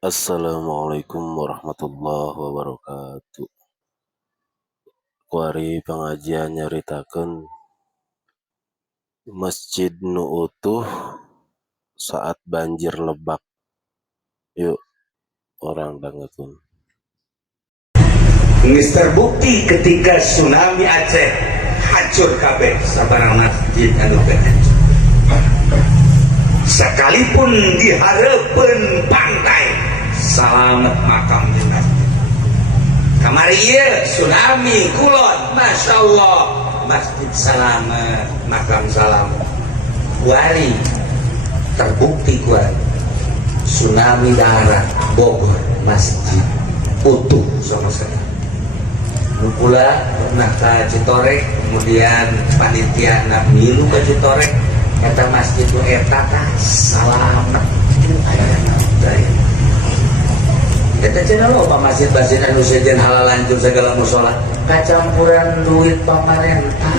Assalamualaikum warahmatullahi wabarakatuh. Kuari pengajian nyaritakeun masjid nu utuh saat banjir lebak. Yuk orang dangekeun. Geus terbukti ketika tsunami Aceh hancur kabeh sabarang masjid anu hancur. Sekalipun di hareupeun pantai salamet makam di masjid. Kamari ieu tsunami kulon, Masya Allah, masjid salamet, makam salamet. Kuari terbukti kuari tsunami darat Bogor masjid utuh sama sekali. Pula pernah ke Citorek, kemudian panitia nak milu ke Citorek, kata masjid itu eta salamet kita channel apa masjid-masjid anu sejen halal hancur segala musola kacampuran duit pamarentah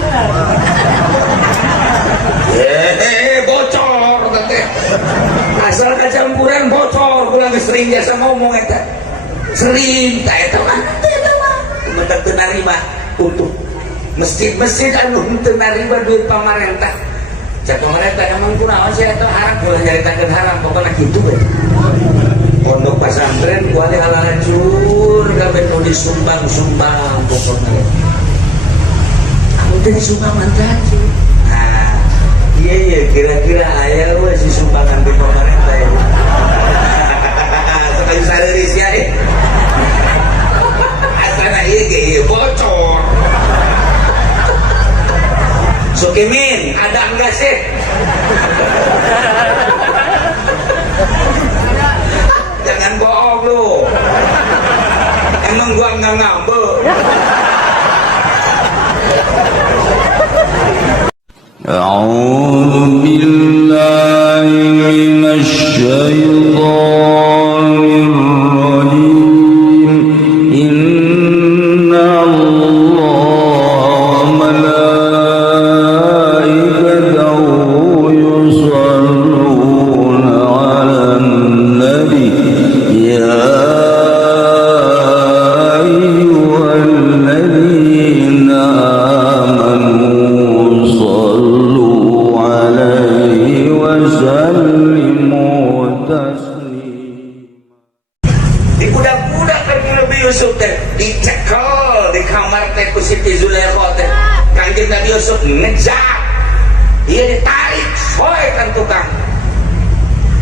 bocor teh asal kacampuran bocor pulang sering biasa ngomong eta sering tak eta mah mentak teu narima untuk masjid-masjid anu teu narima duit pamarentah cak pamarentah emang kunaon sih eta haram boleh nyaritakeun haram pokona kitu we pondok pesantren kuali halal hancur kabeh nu disumbang-sumbang pokona aku teh disumbang mantan sih nah iya kira-kira aya we si sumbangan di pamarentah ya sekali sadari sia asana ieu ge bocor. Sukimin, ada enggak sih? Jangan bohong lu. Emang gua enggak ngambek. A'udzu billahi minasy syaithanir rajim. Inna Allah malaikatahu yusholluna 'alan nabi ya ayyuhalladzina amanu sallu 'alaihi wa sallimu taslima. Di budak-budak Kanjeng Nabi Yusuf teh dicekel di kamar teh ku Siti Zulaikha teh. Kanjeng Nabi Yusuf ngejak. Dia ditarik soe kan tukang.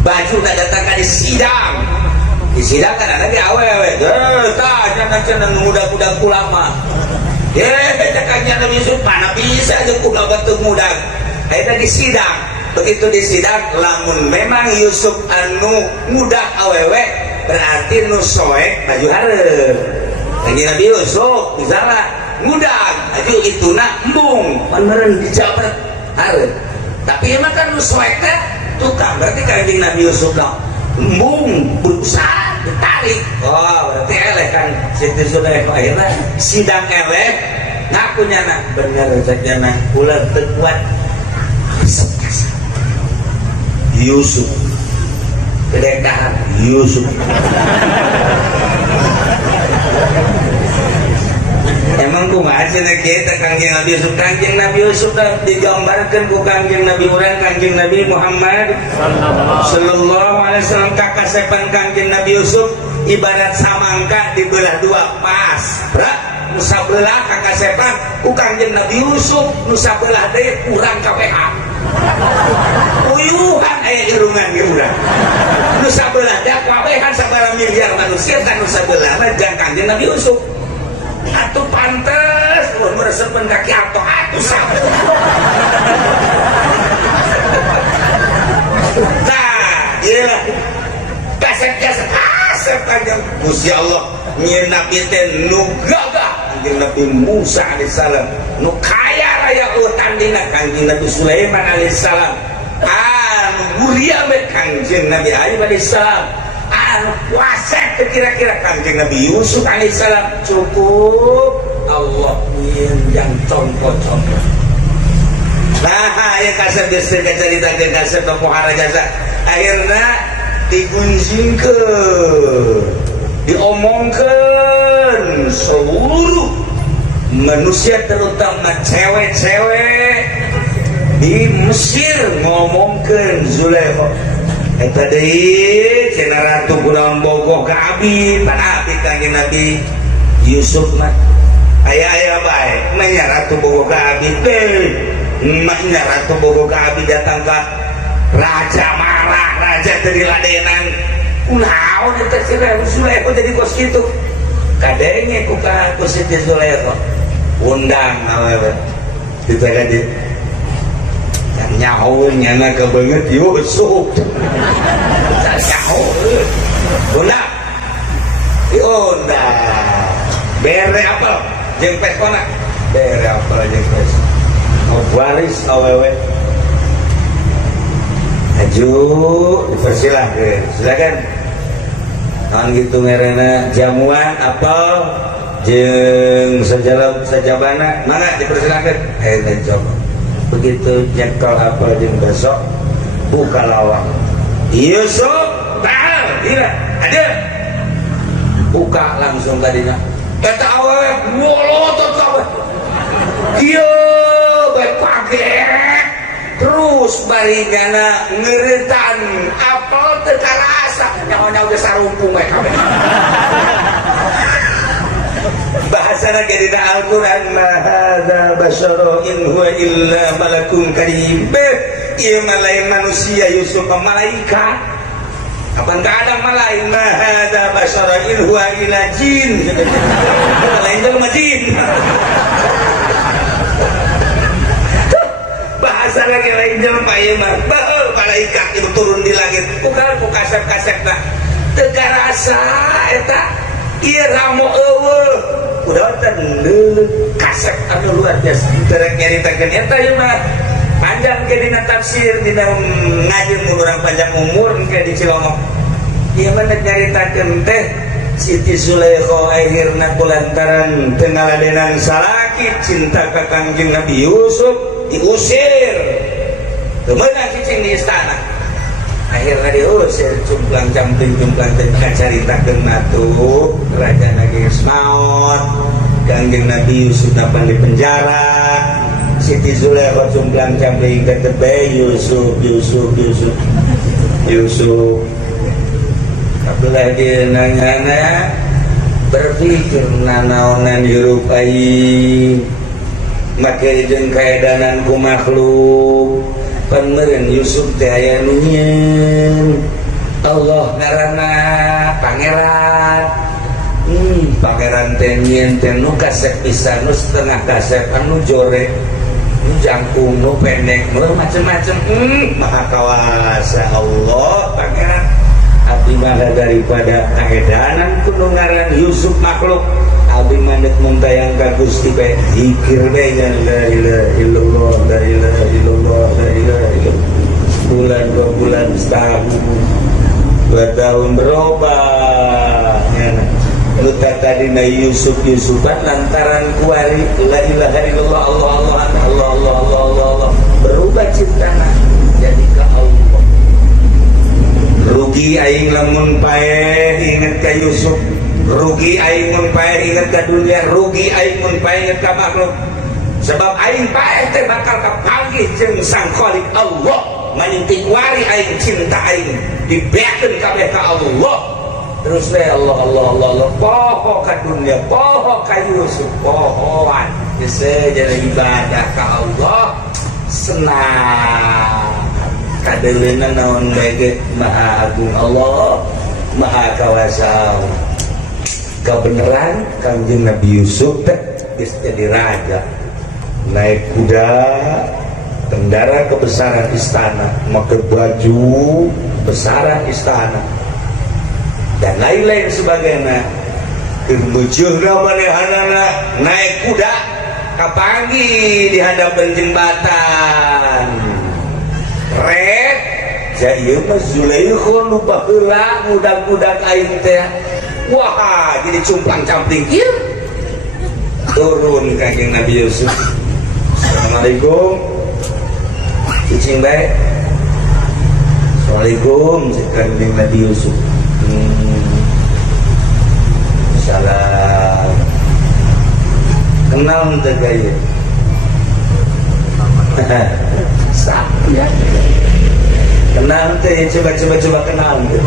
Baju tak datang di sidang. Di sidang kan ada di awewe. Tah jangan muda-muda ulama. Kanjeng Nabi Yusuf mana bisa aja kuda betul muda. Ayeuna di sidang. Begitu di sidang lamun memang Yusuf anu muda awewe berarti nu soek baju hareup. Kanjeng Nabi Yusuf misalnya mudah baju ituna embung pan meureun dijabat hareup. Tapi emang kan nu soek teh tukang berarti Kanjeng Nabi Yusuf dong embung berusaha ditarik. Oh berarti eleh kan Siti Zulaikha ayeuna sidang eleh ngakunya na bener sakjana ulah teu kuat Yusuf kedekahan Yusuf emang kumaha cenah kieu teh Kanjeng Nabi Yusuf. Kanjeng Nabi Yusuf digambarkeun ku Kanjeng Nabi urang Kanjeng Nabi Muhammad sallallahu alaihi wasallam. Kakasepan Kanjeng Nabi Yusuf ibarat samangka dibelah dua pas nu sabelah kakasepan ku Kanjeng Nabi Yusuf nu sabelah deui urang kawehan uyuhan aya irungan ge urang nu sabelah da kawehan sabaraha miliar manusia kan nu sabelah mah jang Kanjeng Nabi Yusuf atuh pantes ulun meresepkeun kaki atuh sah nah ieu kasep Kanjeng Gusti Allah nyieun Nabi teh nu gagah Kanjeng Nabi Musa alaihissalam nu kaya raya utan dina Kanjeng Nabi Sulaiman alaihissalam anu mulia we Kanjeng Nabi Ayub alaihissalam anu kuasa kira-kira Kanjeng Nabi Yusuf alaihissalam. Cukup Allah yang contoh-contoh. Nah ya kasep geus cerita ke kasep tokoh hara jasa akhirna digunjingkeun, diomongkeun seluruh manusia terutama cewek-cewek di Mesir ngomongkeun Zulaikha eta deui cenah ratu kunaon bogoh ka abi pan abi kanjeng Nabi Yusuf mah aya bae mah ratu bogoh ka abi teh mah ratu bogoh ka abi datang ka raja marah raja dari ladenan kunaon eta Zulaikha jadi kos kitu kadenge ku ka Siti Zulaikha undang awewe ditanya kan nyaho nyana kebanget Yusuf nyaho undang diundang bere apel jeung peskona bere apel jeung pes waris awewe aju dipersilahkan silakan kan gitu ngerena jamuan apel jeung sajabana mana dipersilakan dan coba begitu nyekel apel jeung besok buka lawang Yusuf taal dina ada buka langsung tadinya eta awewe wolotot kabeh ieu bae kaget terus baringana ngeuretan apel teu karasa nyaho-nyaho geus sarumpung we kabeh bahasana ke dina Al-Qur'an ma hadza basyaru in huwa illa malakun karim ieu mah lain manusia Yusuf malaikat kapan ka ada malaik ma hadza basyaru in huwa illa jin lain jelema jin bahasa lagi lain jelema ieu mah baheul malaikat itu turun di langit bukan ku kasep-kasepna teu karasa eta ieu ramo eueuh udah teu kasep anu luar biasa terek nyaritakeun eta ieu mah panjang ke dina tafsir dina ngaji mun urang panjang umur ke di Cilongok ieu mah nyaritakeun teh Siti Zulaikha akhirna kulantaran teu ngaladenan salaki cinta ka Kangjeng Nabi Yusuf diusir teu meunang cicing di istana akhirnya diusir cumplang camping kacaritakeun atuh raja geus maot Kangjeng Nabi Yusuf dapan di penjara Siti Zulaikha cumplang camping ketebe Yusuf kabelah dia nanyana berpikir nanaonan hirup aing make jeung kaedanan ku makhluk pemeren Yusuf teh aya nu nyieun Allah ngaranna pangeran pangeran teh nyieun teh nu kasep pisan nu setengah kasep anu jore nu jangkung nu pendek nu macem-macem maha kawasa Allah pangeran abdi mah daripada kaedanan kudu ngaran Yusuf makhluk abdi mandet muntayang ka Gusti bae zikir bae la ilaha illallah la ilaha illallah la ilaha illallah bulan 2 bulan setahun 2 tahun berubah nyana nu tadina Yusufan lantaran kuari la ilaha illallah Allah berubah cintana jadi ka Allah rugi aing lamun paeh inget ka Yusuf rugi aing mun paeh inget ka dunia rugi aing mun paeh inget ka makhluk sebab aing paeh teh bakal kapanggih jeung Sang Khalik Allah maningtik wari aing cinta aing dibeakeun kabeh ka Allah terus we Allah poho ka dunia poho ka Yusuf pohoan geus jadi ibadah ka Allah senang kadeleuna naon bae maha agung Allah maha kawasa kebenaran Kangjeng Nabi Yusuf teh geus jadi raja naik kuda kendara kebesaran istana make baju besaran istana dan lain-lain sebagainya kemujuhna manehanana naik kuda kapangi di hadapan jembatan rek jaieu mah Zulaikha nu baheula budak-budak aing teh wah jadi cumplang-campling ieu turun Kangjeng Nabi Yusuf assalamualaikum cicing bae Assalamualaikum Kanjeng Nabi Yusuf. Salam. Kenal teu gaya. Ya. Kenal teh, coba kenal teh.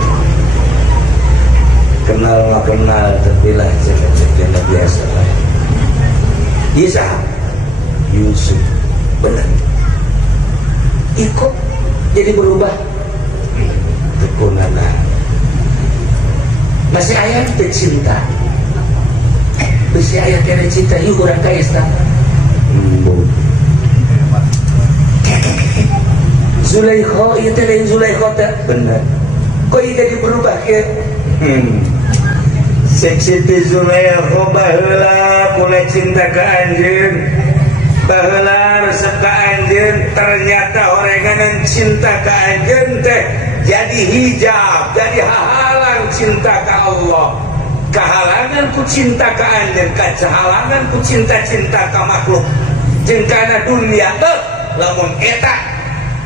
Kenal tapi lah cek biasa lah. Isa Yusuf benar. Ikut jadi berubah. Tekunana. Masih ayat cinta. Masih ayat kena cinta yuk orang kaya setengah. Zulaikha, iya teh lain Zulaikha teh bener. Kok iya jadi berubah ke? Siti Zulaikha baheula kula cinta ke anjeun. Baheula resep ka anjeun, ternyata orenganan cinta ka anjeun teh jadi hijab, jadi hahalang cinta ka Allah. Kehalangan ku cinta ka anjeun, kahalangan ku cinta-cinta ka makhluk. Jeung kana dunia teh lamun eta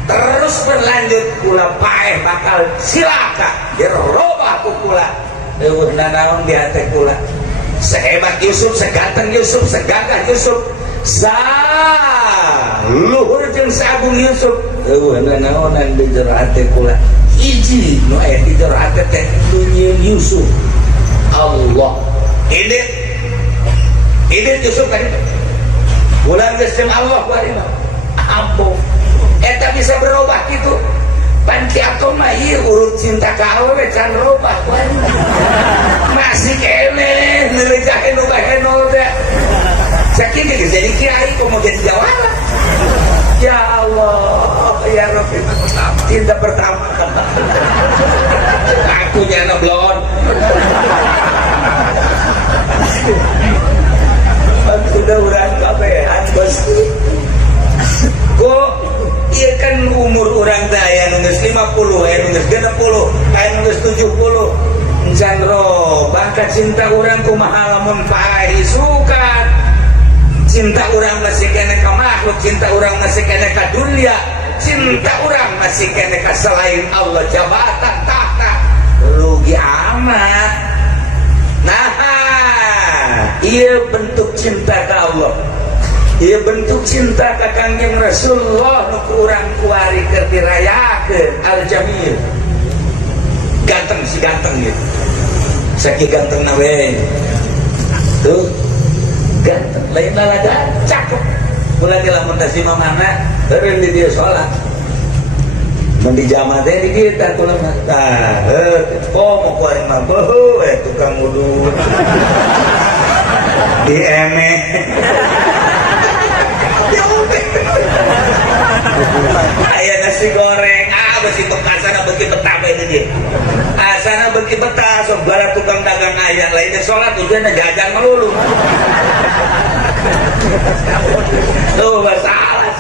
terus berlanjut kula paeh bakal silaka dirobah ku kula eueuh nanaon di hate kula sehebat Yusuf, seganteng Yusuf, segagah Yusuf, saluhur jeung sagung Yusuf eueuh nanaonan di jero hate kula hiji nu aya di jero hate teh dunyieun Yusuf Allah ini Yusuf kan ulang geus jeung Allah bari mah ampun eta bisa berubah gitu pan kiato mah ieu urut cinta ka Allah can robah masih kene neureujakeun nu bahenol teh sakitu geus jadi kiai kok mau jadi jawara ya Allah ya Rabbi cinta pertama aku nyana blon sudah urang kabehan bos kok iya kan umur orang daya nunggus 50, nunggus 60, nunggus 70 encan robah ka cinta orang kumaha lamun paeh sukan cinta orang masih kena ka makhluk, cinta orang masih kena ka dunia, cinta orang masih kena ka selain Allah, jabatan, tahta rugi amat. Nah iya bentuk cinta ka Allah, ia bentuk cinta ka Kangjeng Rasulullah nu urang kuari keur dirayakeun al-jamil. Ganteng si ganteng gitu. Saking gantengna we. Tuh. Ganteng lain lalaga cakep. Ulah di lamun teh si mamana eureun di dieu salat. Mun di jamaah teh di kieu tah kula mah. Tah, mau kuari mah tukang wudu. Di emeh. Aya nasi goreng, besi asana beki betah bae dia. Asana beki betah sok bala tukang dagang aya lain salat tujuanna jajan melulu. Tuh masalah.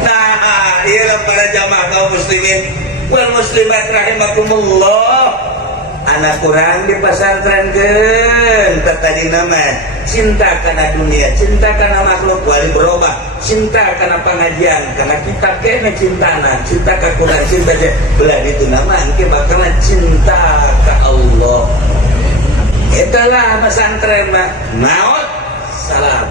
Nah, ieu para jamaah kaum muslimin wal muslimat rahimakumullah. Anak kurang di pesantrenkeun tadi nama cinta karena dunia, cinta karena makhluk wali berubah, cinta karena pengajian, karena kita kena cintana, cinta ke Quran, cinta je belah itu nama engke bakalan cinta ke Allah. Itulah pesantren mah naon salam.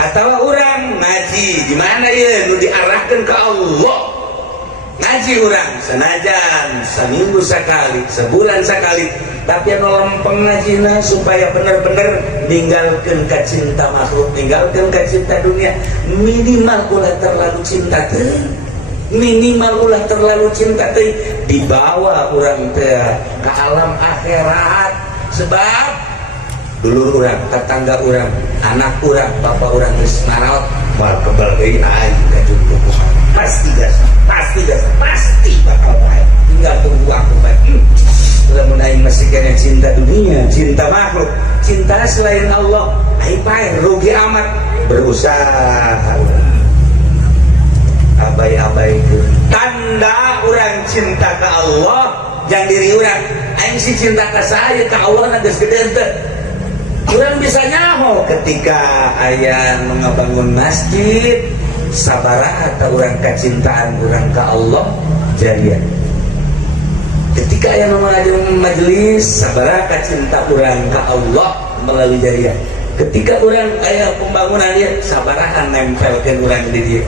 Atawa orang ngaji di mana ya nu diarahkan ke Allah. Ngaji orang senajan seminggu sekali, sebulan sekali, tapi anu lempeng ngajina supaya benar-benar ninggalkeun ka cinta makhluk, ninggalkeun ka cinta dunia, minimal ulah terlalu cinta teh. Minimal ulah terlalu cinta teh dibawa orang teh ke alam akhirat. Sebab dulur orang, tetangga orang, anak orang, bapak orang geus naraot moal kebal deui aing ka juntuh pasti bakal baik. Tinggal tunggu aku baik. Lamun aing masih kena cinta dunia, cinta makhluk, cinta selain Allah, aing baik rugi amat. Berusaha abai-abai ke tanda orang cinta ke Allah yang diri orang aing si cinta ke saya ke Allah geus gede teh. Orang bisa nyaho ketika aya mengabangun masjid sabaraha ta urang kecintaan urang ka Allah jariah ketika yang mengadakan majelis sabaraha cinta orang ke Allah melalui jariah. Ketika orang aya pembangunan dia sabaraha nempelkeun urang di dia.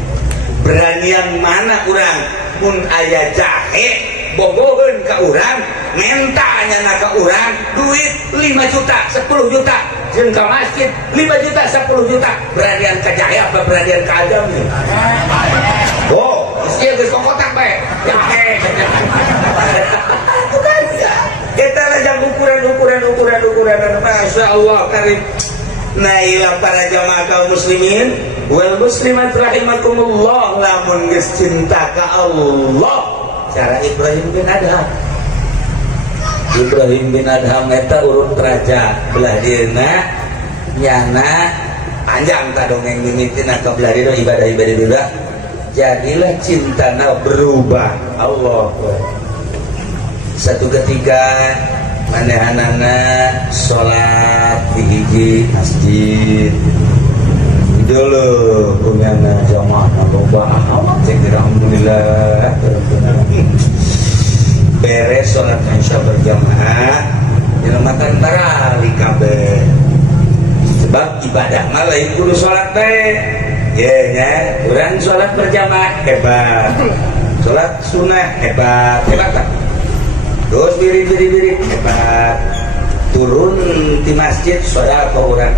Beranian mana orang mun aya jahe bogoheun ka urang, mentanya na ka urang duit 5 juta, 10 juta, jeung ka masjid 5 juta, 10 juta. Beranian ka jahe apa beranian ka ajam nih? Oh, ieu geus kotak bae. Jahe. Bukan ya. Kita lajang ukuran. Masya Allah karim. Nailah para jamaah kaum muslimin wal muslimat rahimakumullah, lamun geus cinta ka Allah cara Ibrahim bin Adham eta urut raja belah dieuna nyana panjang ta dongeng mimitina ka belah dieuna ibadah dulu. Jadilah cintana berubah Allah. Satu ketika manehanana sholat di hiji masjid dulu punyana jamaah loba amat cek alhamdulillah beres sholat isya berjamaah dilematan barali kabeh sebab ibadah mah lain kudu sholat teh ya nya urang sholat berjamaah hebat sholat sunnah hebat tak terus biri hebat turun di masjid sodako orang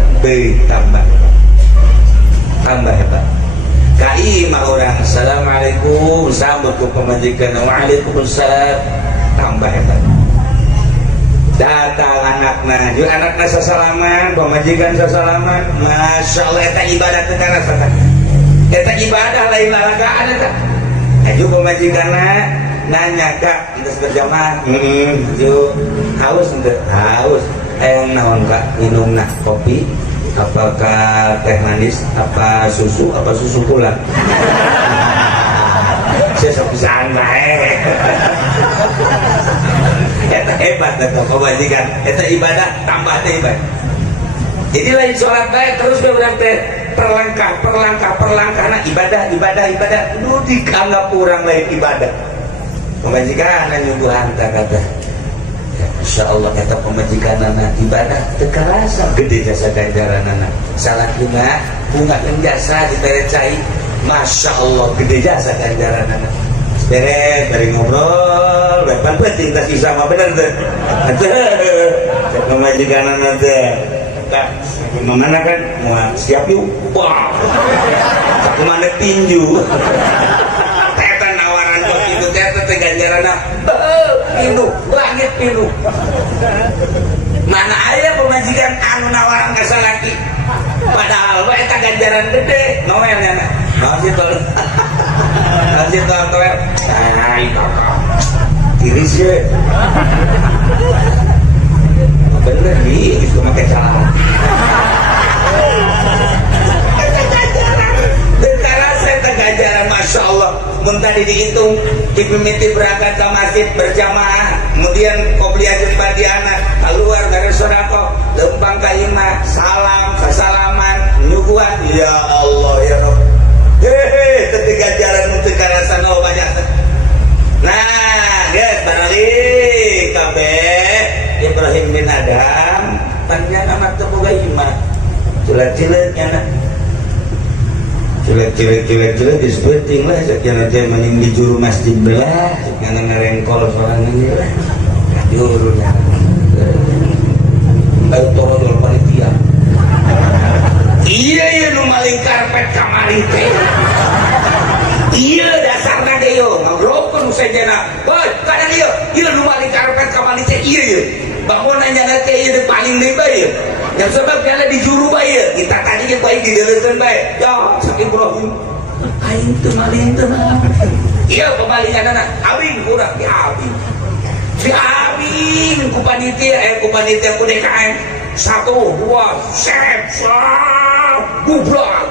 tambah hebat kaimah orang assalamualaikum sambut ku pemajikan waalaikumsalam tambah hebat datang anakna sasalaman pemajikan sasalaman masya Allah eta ibadah teka rasakan eta ibadah lain lalagaan eta aju pemajikanna nanya kak kita berjamaah itu haus untuk haus yang naon kak minum nak kopi apakah teh manis apa susu pula saya sepisan baik eta hebat eta kewajiban eta ibadah tambah teh ibadah jadi lain sholat baik terus berang teh perlangkah nah ibadah itu dianggap kurang lain ibadah pemajikan nyuguhan tak kata ya, Insya Allah kata pemajikan anak ibadah terkerasa gede jasa ganjaran anak salah bunga jasa diberecai Masya Allah gede jasa ganjaran anak beres dari ngobrol lepas penting kasih sama bener tuh pemajikan anak tuh kak mana kan mau siap yuk wah kemana tinju ganjaran pinuh langit pinuh mana aya pemajikan anu nawaran ka salaki padahal we eta ganjaran gede noelnya na masih tol ai kakak tiris ye bener nih itu make salah ganjaran Masya Allah mun tadi dihitung dipimiti berangkat ke masjid berjamaah kemudian qobliyah jeung badiana keluar dari sodako lempang kalimah salam sasalaman nyuguhan ya Allah ya Rabb hehe tadi ganjaran untuk karasan Allah banyak nah guys barali kabeh Ibrahim bin Adham tanya nama teboga iman cilet-ciletnya nah Cilek disbeting lah sekian aja maning di juru masjid belah sekian ngerengkol soalnya ini lah jurunya ayo tolong panitia iya nu maling karpet kamari teh iya dasarna ge yo ngobrolkeun sejenna heuh kadang ieu nu maling karpet kamari teh iya bangun nanya teh ieu paling deui bae yang sebab kalian dijuru baik kita tadi yang baik dideleukeun baik ya saking Ibrahim aing teu maling teu iya pembalinya anak abing kurang di abing ku panitia ku DKM 1 2 sep gubrok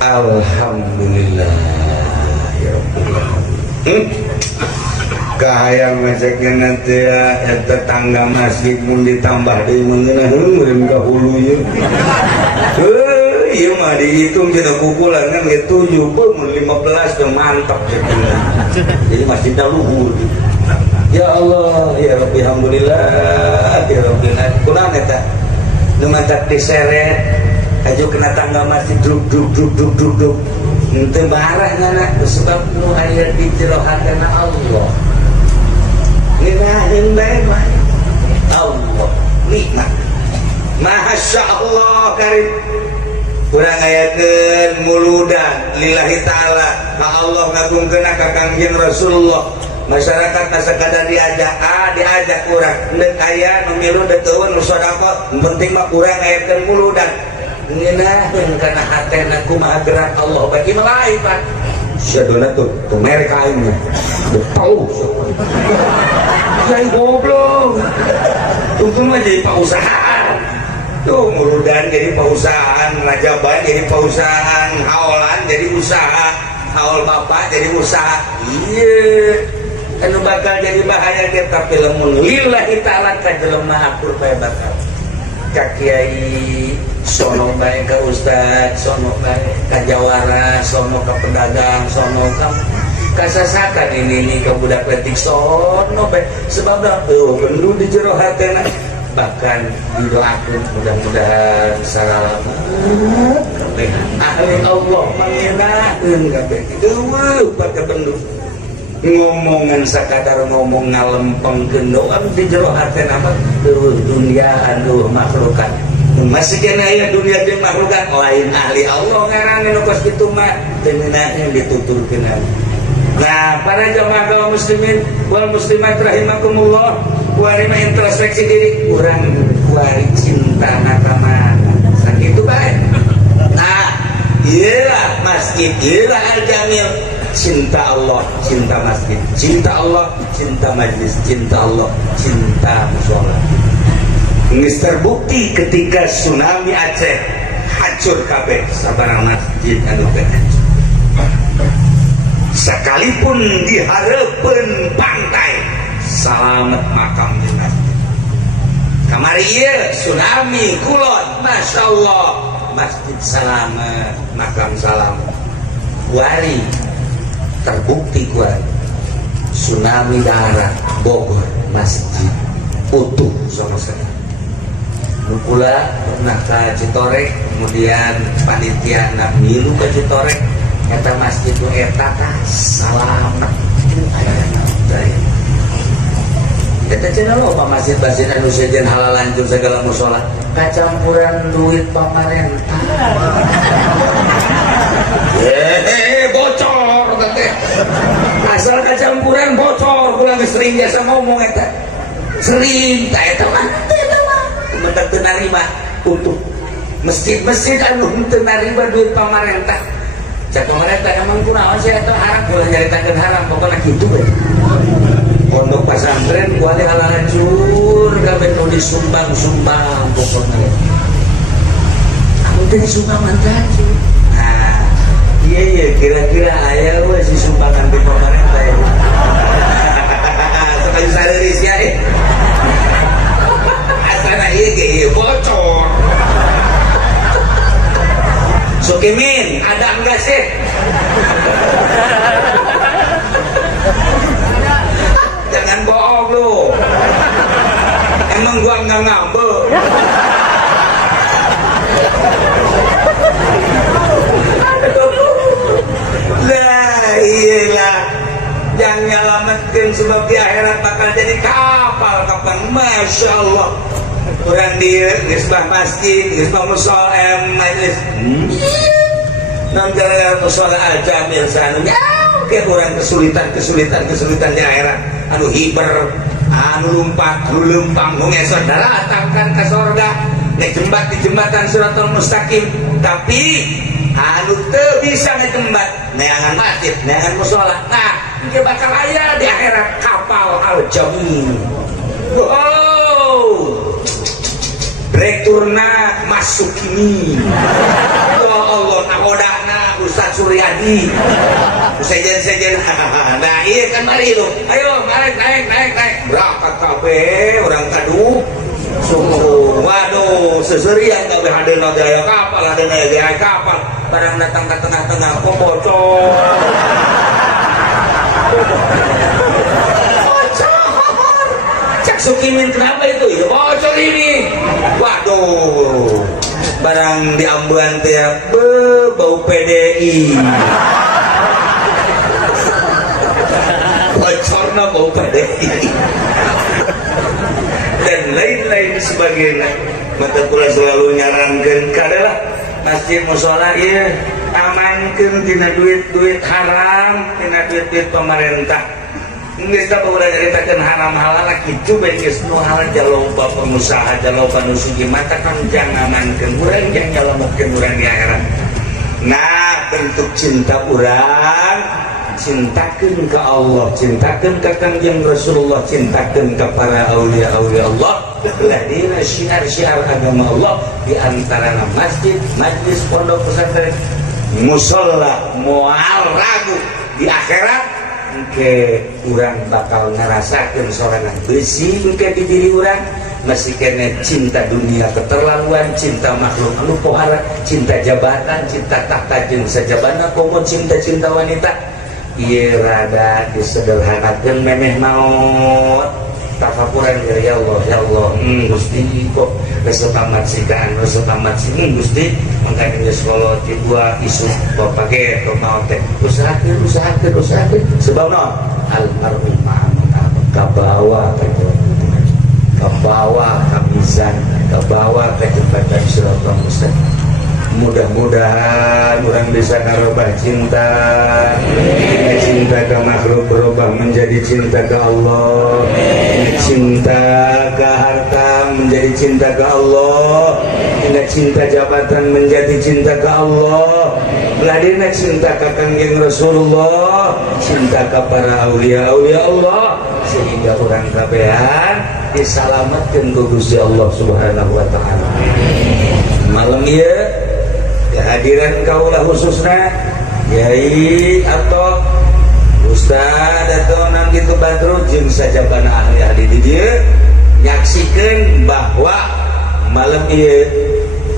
alhamdulillah ya Rabbil kahayang ngeceknya nanti ya tetangga masjid pun ditambah di mengenai heureum ka hulu ye iya mah dihitung kita pukulan kan gitu 15 tuh mantap jadi masjid luhur gitu. Ya Allah ya Rabbi alhamdulillah ya Rabbi kunaon eta nu mantak diseret aju kena tangga masjid duk henteu barah ngana sebab nu aya di jero hatana Allah ninaheun bae mah Allah nikmat Masya Allah karim kurang ayakeun muludan lillahi ta'ala ka Allah ngagungkeun ka Kangjeng Rasulullah masyarakat sakadar diajak kurang neuk aya nu milu da teueun nu sedekah penting mah kurang ayakeun muludan ngeunaheun kana hatena kumaha gerak Allah bagi lain Pak sadona tuh merek aing mah tahu saya goblok tuh mah jadi pausahaan tuh muludan jadi pausahaan rajaban jadi pausahaan haolan jadi usaha haol bapak jadi usaha iya anu bakal jadi bahaya kita tapi lamun lillahi ta'ala ka jelema akur bae bakal ka kiai sono bae ka ustad sono bae ka jawara sono ka pedagang sono ka kasasakan ini ka budak letik sono bae sebab da bendu di jero hatena bahkan didoakeun mudah-mudahan saralama kabeh ahli Allah mangenakeun kabeh eueuh pake bendu ngomongan sakadar ngomong ngalempengkeun doang di jero hatena mah dunia anu makhlukan masih kena aya dunia jeung makhlukan lain ahli Allah ngaranna nu kos kitu mah teu ngeunaan dituturkeun. Nah, para jamaah kaum muslimin wal muslimat rahimakumullah, kuari mah introspeksi diri, kurang kuari cinta nakama. Sakitu bae. Nah, iyalah masjid, iyalah al-jamil, cinta Allah, cinta masjid, cinta Allah, cinta majlis, cinta Allah, cinta mushola. Geus terbukti ketika tsunami Aceh hancur kabeh sabarang masjid anu teh hancur. Sekalipun di hareupeun pantai salamet makam di masjid. Kamari ieu tsunami kulon Masya Allah masjid salamet makam salamet. Kuari terbukti kuari tsunami darat Bogor masjid utuh sama sekali. Mukula pernah ke Citorek kemudian panitia nak milu ke Citorek eta masjid itu eta tah salamet eta cenah loba masjid-masjid anu sejen halal lanjut segala mushola kacampuran duit pamarentah bocor teh asal kacampuran bocor kulang sering biasa ngomong eta sering tah eta mah mentak teu narima untuk masjid-masjid anu teu narima duit pamarentah. Cak pemerintah emang kunaon sih eta haram boleh nyaritakeun haram pokokna kitu we. Pondok pesantren kuali halal hancur kabeh nu disumbang-sumbang pokokna. Amun teh sumbangan hancur. Nah, iya kira-kira aya we si sumbangan di pemerintah ya. Sekali sadeuris ya. Asana ieu ge bocor. Sokimin, ada enggak sih? Jangan bohong lu. Emang gua enggak ngambek. Lah iyalah. Jangan nyelametkeun sebab di akhirat bakal jadi kapal kapan Masya Allah. Kurang dia nisbah masjid, nisbah mushola majlis. Nam gara mushola al-jamil sanunya kayak kurang kesulitan di akhirat. Anu hiber, anu lumpat, anu lempang, nu ngesot datangkan ke surga. Ngejembat di jembatan Siratal Mustaqim, tapi anu teu bisa ngejembat neangan masjid, neangan mushola. Nah, dia bakal aya di akhirat kapal al-jamil. Rekturna masuk ini. Ya Allah, nakodana Ustaz Suryadi. Sejen. Nah, iya kan mari lu. Ayo, naik. Berangkat kabeh orang kadu. Sungguh, waduh, seserian kabeh hadeuna gaya kapal, hadeuna gaya kapal, barang datang ke tengah-tengah kok bocor. Bocor. Cek Sukimin kenapa itu? Ya bocor ini. Waduh, barang di ambulan teh bau PDI. Bocorna bau PDI. Dan lain-lain sebagainya. Maka pula selalu nyarankan kadalah masjid mushola ieu amankeun tina duit-duit haram, tina duit-duit pemerintah. Geus da baheula nyaritakeun haram halal kitu bae geus nu halal jaloba pengusaha jaloba nu sugi mata kan jangan amankeun urang jang nyalametkeun urang di akhirat. Nah, bentuk cinta urang cintakeun ke Allah, cintakeun ke Kangjeng Rasulullah, cintakeun ke para aulia-aulia Allah. Lah dina syiar-syiar agama Allah di antara masjid, majlis, pondok pesantren, mushola, moal ragu di akhirat engke urang bakal ngarasakeun sorangan beusi engke di diri urang masih kene cinta dunia keterlaluan, cinta makhluk anu pohara, cinta jabatan, cinta tahta jeung sajabana komo cinta-cinta wanita. Ieu rada disederhanakeun memeh naon tafakuran ya Allah Gusti kok resep amat sikaan resep amat sing Gusti mangkana geus kolot di dua isu bapak ge tok naon teh usahakeun sebab naon almarhum kabawa kabawa kamisan kabawa kecepatan siratal mustaqim. Mudah-mudahan orang bisa ngarobah cinta, cinta ke makhluk berubah menjadi cinta ke Allah, cinta ke harta menjadi cinta ke Allah, cinta jabatan menjadi cinta ke Allah, ladina cinta ke Kangjeng Rasulullah, cinta ke para aulia-aulia Allah, sehingga orang kabehan diselamatkan ku Gusti Allah Subhanahu wa taala. Malam ieu kehadiran kaulah khususna Yai atau Ustad atau nam gitu Badru jeung sajabana ahli-ahli di dieu nyaksikeun bahwa malam ieu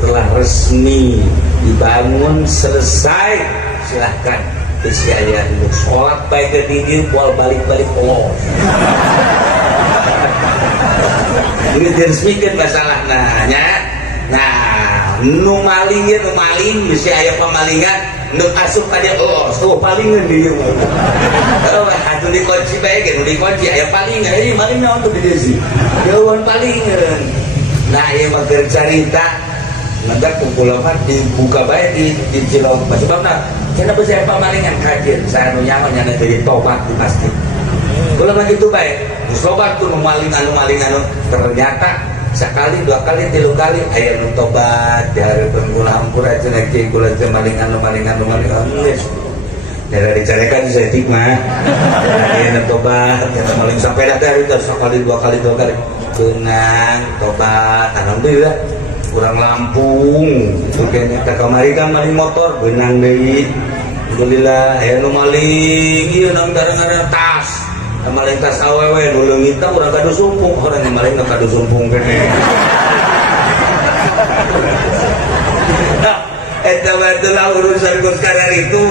telah resmi dibangun selesai. Silahkan geus aya nu salat bae ke dieu poal balik-balik Allah. Ini diresmikeun masalahna nya. Nah, nu maling bisa aya pamalingan nu asup ka dia palingan di dieu mah atuh dikunci bae ge nu dikunci aya palingan maling naon tuh di dieu sih jauhan palingan. Nah ieu mah keur carita mendak kumpul mah dibuka bae di Cilong sebabna cenah beusi aya pamalingan kajian sanu nyaman nya teh tobat di masjid kula mah kitu bae geus tobat tuh maling anu ternyata sekali, dua kali, tilu kali aya nu tobat dari pengguna ampura cenah kieu kula teh malingan geus dari dicarekan saya tikmah aya nu tobat cenah maling sapeda teh terus sekali dua kali keunang tobat alhamdulillah urang Lampung kene teh kamari kan maling motor beunang deui alhamdulillah aya nu maling ieu nang dareng-dareng tas maling tas awewe nu leungit teh urang kadu sumpung orang yang maling kadu sumpung kene. Nah, eta baheula urusan geus karar itu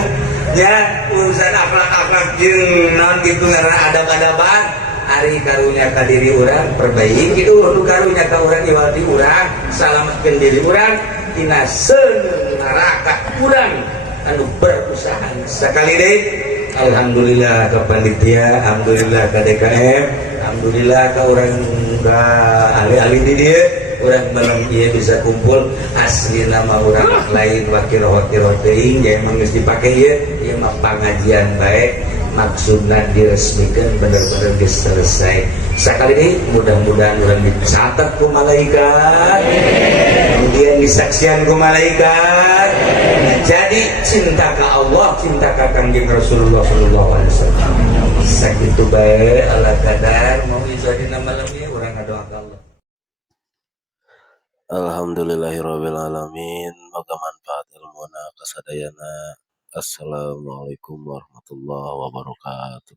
nya urusan akhlak-akhlak jeung naon kitu ngaranna adab-adaban ari karunya ka diri urang perbaiki nu karunya ka urang iwal di urang salametkeun diri urang tina seuneu neraka urang anu berusaha sakali deui. Alhamdulillah ke panitia, alhamdulillah ke DKM, alhamdulillah ke orang ahli-ahli di dia, orang malam dia bisa kumpul asli nama orang lain wakil teuing ya emang geus dipake ieu mah pangajian baik maksudna diresmikan bener-bener geus selesai. Sakali deui mudah-mudahan urang dicatat ku malaikat, kemudian disaksian ku malaikat. Jadi cinta ke Allah, cinta ke Kangjeng Rasulullah sallallahu alaihi wasallam. Sakitu bae ala kadar mau izadina malam ieu urang ngadoakeun Allah. Alhamdulillahirabbil alamin. Moga manfaat ilmuna kasadayana. Assalamualaikum warahmatullahi wabarakatuh.